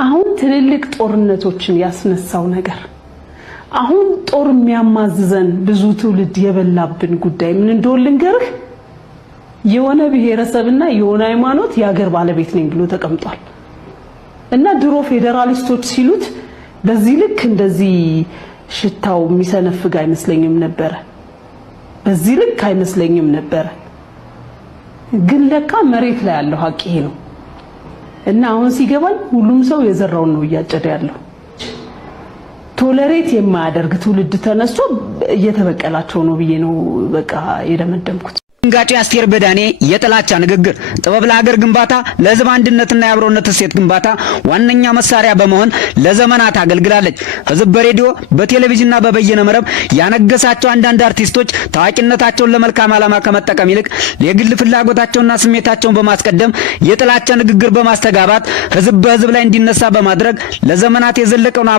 አሁን ትልልቅ ጦርነቶችን ያስነሳው ነገር አሁን ጦር የሚያማዝዘን ብዙ ትውልድ የበላብን ጉዳይ ምን እንደሆነ ልንገርህ። የሆነ ብሔረሰብና የሆነ ሃይማኖት ያገር ባለቤት ነኝ ብሎ ተቀምጧል እና ድሮ ፌደራሊስቶች ሲሉት በዚህ ልክ እንደዚህ ሽታው የሚሰነፍግ አይመስለኝም ነበር። በዚህ ልክ አይመስለኝም ነበር። ግን ለካ መሬት ላይ ያለው ሀቅ ይሄ ነው እና አሁን ሲገባኝ ሁሉም ሰው የዘራውን ነው እያጨደ ያለው። ቶለሬት የማያደርግ ትውልድ ተነስቶ እየተበቀላቸው ነው ብዬ ነው በቃ የደመደምኩት። እንጋጭ አስቴር በዳኔ የጥላቻ ንግግር ጥበብ ለሀገር ግንባታ ለሕዝብ አንድነትና የአብሮነት እሴት ግንባታ ዋነኛ መሳሪያ በመሆን ለዘመናት አገልግላለች። ሕዝብ በሬዲዮ በቴሌቪዥንና በበየነ መረብ ያነገሳቸው አንዳንድ አርቲስቶች ታዋቂነታቸውን ለመልካም ዓላማ ከመጠቀም ይልቅ የግል ፍላጎታቸውና ስሜታቸውን በማስቀደም የጥላቻ ንግግር በማስተጋባት ሕዝብ በሕዝብ ላይ እንዲነሳ በማድረግ ለዘመናት የዘለቀውን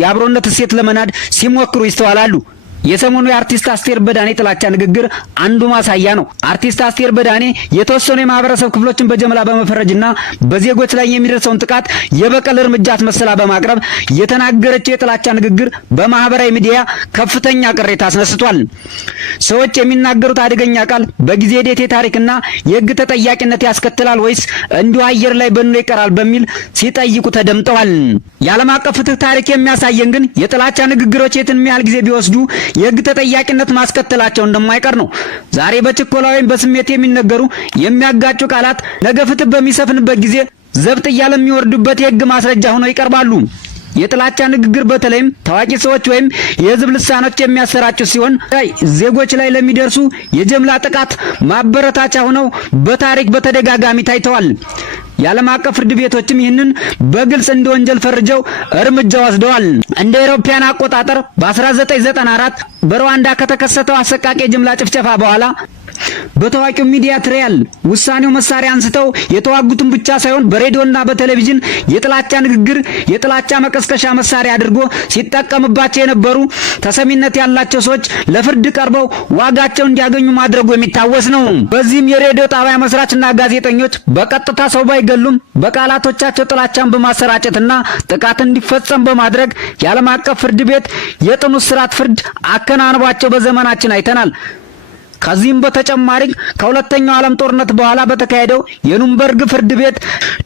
የአብሮነት እሴት ለመናድ ሲሞክሩ ይስተዋላሉ። የሰሞኑ የአርቲስት አስቴር በዳኔ ጥላቻ ንግግር አንዱ ማሳያ ነው። አርቲስት አስቴር በዳኔ የተወሰኑ የማህበረሰብ ክፍሎችን በጀምላ በመፈረጅና በዜጎች ላይ የሚደርሰውን ጥቃት የበቀል እርምጃ አስመስላ በማቅረብ የተናገረችው የጥላቻ ንግግር በማህበራዊ ሚዲያ ከፍተኛ ቅሬታ አስነስቷል። ሰዎች የሚናገሩት አደገኛ ቃል በጊዜ ሂደት ታሪክና የሕግ ተጠያቂነት ያስከትላል ወይስ እንዲሁ አየር ላይ በኖ ይቀራል በሚል ሲጠይቁ ተደምጠዋል። የዓለም አቀፍ ፍትህ ታሪክ የሚያሳየን ግን የጥላቻ ንግግሮች የትን ያህል ጊዜ ቢወስዱ የሕግ ተጠያቂነት ማስከተላቸው እንደማይቀር ነው። ዛሬ በችኮላ ወይም በስሜት የሚነገሩ የሚያጋጩ ቃላት ነገ ፍትህ በሚሰፍንበት ጊዜ ዘብጥ እያለ የሚወርዱበት የሕግ ማስረጃ ሆነው ይቀርባሉ። የጥላቻ ንግግር በተለይም ታዋቂ ሰዎች ወይም የሕዝብ ልሳኖች የሚያሰራጩ ሲሆን ዜጎች ላይ ለሚደርሱ የጀምላ ጥቃት ማበረታቻ ሆነው በታሪክ በተደጋጋሚ ታይተዋል። የዓለም አቀፍ ፍርድ ቤቶችም ይህንን በግልጽ እንደ ወንጀል ፈርጀው እርምጃ ወስደዋል። እንደ አውሮፓውያን አቆጣጠር በ1994 በሩዋንዳ ከተከሰተው አሰቃቂ የጅምላ ጭፍጨፋ በኋላ በታዋቂው ሚዲያ ትሪያል ውሳኔው መሳሪያ አንስተው የተዋጉትን ብቻ ሳይሆን በሬዲዮና በቴሌቪዥን የጥላቻ ንግግር የጥላቻ መቀስቀሻ መሳሪያ አድርጎ ሲጠቀምባቸው የነበሩ ተሰሚነት ያላቸው ሰዎች ለፍርድ ቀርበው ዋጋቸው እንዲያገኙ ማድረጉ የሚታወስ ነው። በዚህም የሬዲዮ ጣቢያ መስራችና ጋዜጠኞች በቀጥታ ሰው ባይገሉም በቃላቶቻቸው ጥላቻን በማሰራጨትና ጥቃት እንዲፈጸም በማድረግ የዓለም አቀፍ ፍርድ ቤት የጥኑ እስራት ፍርድ አከናንቧቸው በዘመናችን አይተናል። ከዚህም በተጨማሪ ከሁለተኛው ዓለም ጦርነት በኋላ በተካሄደው የኑምበርግ ፍርድ ቤት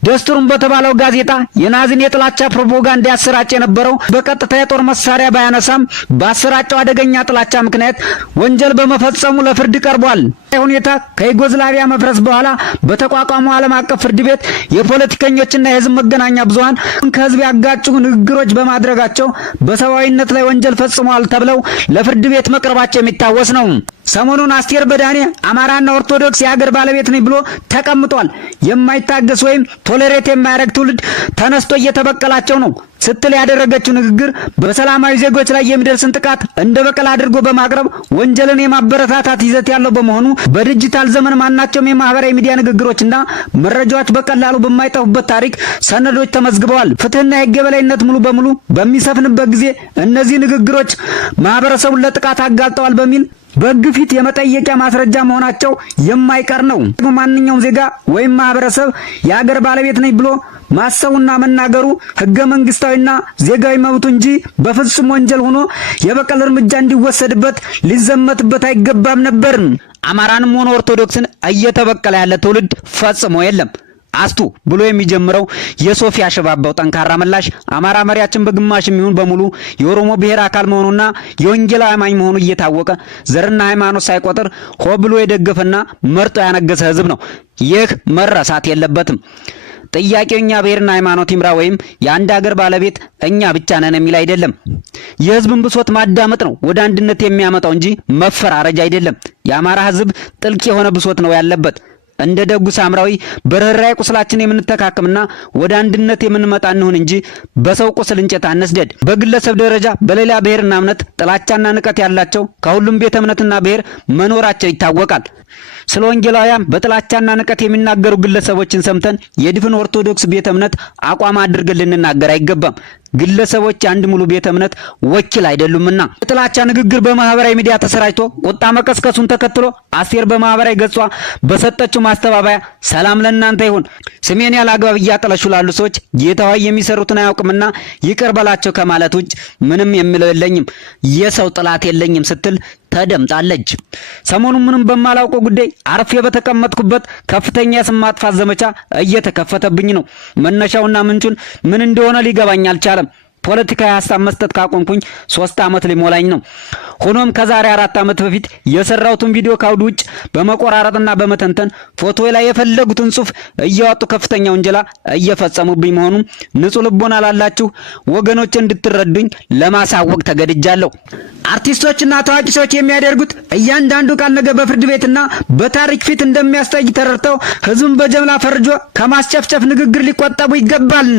ደስቱሩም በተባለው ጋዜጣ የናዚን የጥላቻ ፕሮፓጋንዳ ያሰራጭ የነበረው በቀጥታ የጦር መሳሪያ ባያነሳም ባሰራጨው አደገኛ ጥላቻ ምክንያት ወንጀል በመፈጸሙ ለፍርድ ቀርቧል። ሁኔታ ከዩጎዝላቪያ መፍረስ በኋላ በተቋቋመው ዓለም አቀፍ ፍርድ ቤት የፖለቲከኞችና የሕዝብ መገናኛ ብዙሃን ከሕዝብ ያጋጩ ንግግሮች በማድረጋቸው በሰብአዊነት ላይ ወንጀል ፈጽመዋል ተብለው ለፍርድ ቤት መቅረባቸው የሚታወስ ነው። ሰሞኑን አስቴር በዳኔ አማራና ኦርቶዶክስ የሀገር ባለቤት ነኝ ብሎ ተቀምጧል። የማይታገስ ወይም ቶለሬት የማያደርግ ትውልድ ተነስቶ እየተበቀላቸው ነው ስትል ያደረገችው ንግግር በሰላማዊ ዜጎች ላይ የሚደርስን ጥቃት እንደ በቀል አድርጎ በማቅረብ ወንጀልን የማበረታታት ይዘት ያለው በመሆኑ በዲጂታል ዘመን ማናቸውም የማህበራዊ ሚዲያ ንግግሮችና መረጃዎች በቀላሉ በማይጠፉበት ታሪክ ሰነዶች ተመዝግበዋል። ፍትህና የሕግ የበላይነት ሙሉ በሙሉ በሚሰፍንበት ጊዜ እነዚህ ንግግሮች ማህበረሰቡን ለጥቃት አጋልጠዋል በሚል በሕግ ፊት የመጠየቂያ ማስረጃ መሆናቸው የማይቀር ነው። ማንኛውም ዜጋ ወይም ማህበረሰብ የሀገር ባለቤት ነኝ ብሎ ማሰቡና መናገሩ ሕገ መንግስታዊና ዜጋዊ መብቱ እንጂ በፍጹም ወንጀል ሆኖ የበቀል እርምጃ እንዲወሰድበት ሊዘመትበት አይገባም ነበር። አማራንም ሆነ ኦርቶዶክስን እየተበቀለ ያለ ትውልድ ፈጽሞ የለም። አስቱ ብሎ የሚጀምረው የሶፊያ ሽባባው ጠንካራ ምላሽ አማራ መሪያችን በግማሽ የሚሆን በሙሉ የኦሮሞ ብሔር አካል መሆኑና የወንጌል አማኝ መሆኑ እየታወቀ ዘርና ሃይማኖት ሳይቆጥር ሆ ብሎ የደገፈና መርጦ ያነገሰ ህዝብ ነው። ይህ መረሳት የለበትም። ጥያቄው እኛ ብሔርና ሃይማኖት ይምራ ወይም የአንድ ሀገር ባለቤት እኛ ብቻ ነን የሚል አይደለም። የህዝብን ብሶት ማዳመጥ ነው ወደ አንድነት የሚያመጣው እንጂ መፈራረጅ አይደለም። የአማራ ህዝብ ጥልቅ የሆነ ብሶት ነው ያለበት። እንደ ደጉ ሳምራዊ በርህራሄ ቁስላችን የምንተካከምና ወደ አንድነት የምንመጣ እንሁን እንጂ በሰው ቁስል እንጨት አንስደድ። በግለሰብ ደረጃ በሌላ ብሔርና እምነት ጥላቻና ንቀት ያላቸው ከሁሉም ቤተ እምነትና ብሔር መኖራቸው ይታወቃል። ስለ ወንጌላውያን በጥላቻና ንቀት የሚናገሩ ግለሰቦችን ሰምተን የድፍን ኦርቶዶክስ ቤተ እምነት አቋም አድርገን ልንናገር አይገባም። ግለሰቦች አንድ ሙሉ ቤተ እምነት ወኪል አይደሉምና። የጥላቻ ንግግር በማህበራዊ ሚዲያ ተሰራጭቶ ቁጣ መቀስቀሱን ተከትሎ አስቴር በማህበራዊ ገጿ በሰጠችው ማስተባበያ ሰላም ለእናንተ ይሁን፣ ስሜን ያለ አግባብ እያጠለሹ ላሉ ሰዎች ጌታ ሆይ የሚሰሩትን አያውቅምና ይቅር በላቸው ከማለት ውጭ ምንም የምለው የለኝም፣ የሰው ጥላት የለኝም ስትል ተደምጣለች። ሰሞኑን ምንም በማላውቀው ጉዳይ አርፌ በተቀመጥኩበት ከፍተኛ የስም ማጥፋት ዘመቻ እየተከፈተብኝ ነው። መነሻውና ምንጩን ምን እንደሆነ ሊገባኝ አልቻለም። ፖለቲካዊ ሀሳብ መስጠት ካቆምኩኝ 3 ዓመት ሊሞላኝ ነው። ሆኖም ከዛሬ 4 ዓመት በፊት የሰራሁትን ቪዲዮ ካውድ ውጭ በመቆራረጥና በመተንተን ፎቶ ላይ የፈለጉትን ጽሑፍ እያወጡ ከፍተኛ ወንጀላ እየፈጸሙብኝ መሆኑን ንጹህ ልቦና ላላችሁ ወገኖች እንድትረዱኝ ለማሳወቅ ተገድጃለሁ። አርቲስቶችና ታዋቂ ሰዎች የሚያደርጉት እያንዳንዱ ቃል ነገ በፍርድ ቤትና በታሪክ ፊት እንደሚያስጠይቅ ተረድተው ህዝብን በጀምላ ፈርጆ ከማስጨፍጨፍ ንግግር ሊቆጠቡ ይገባል።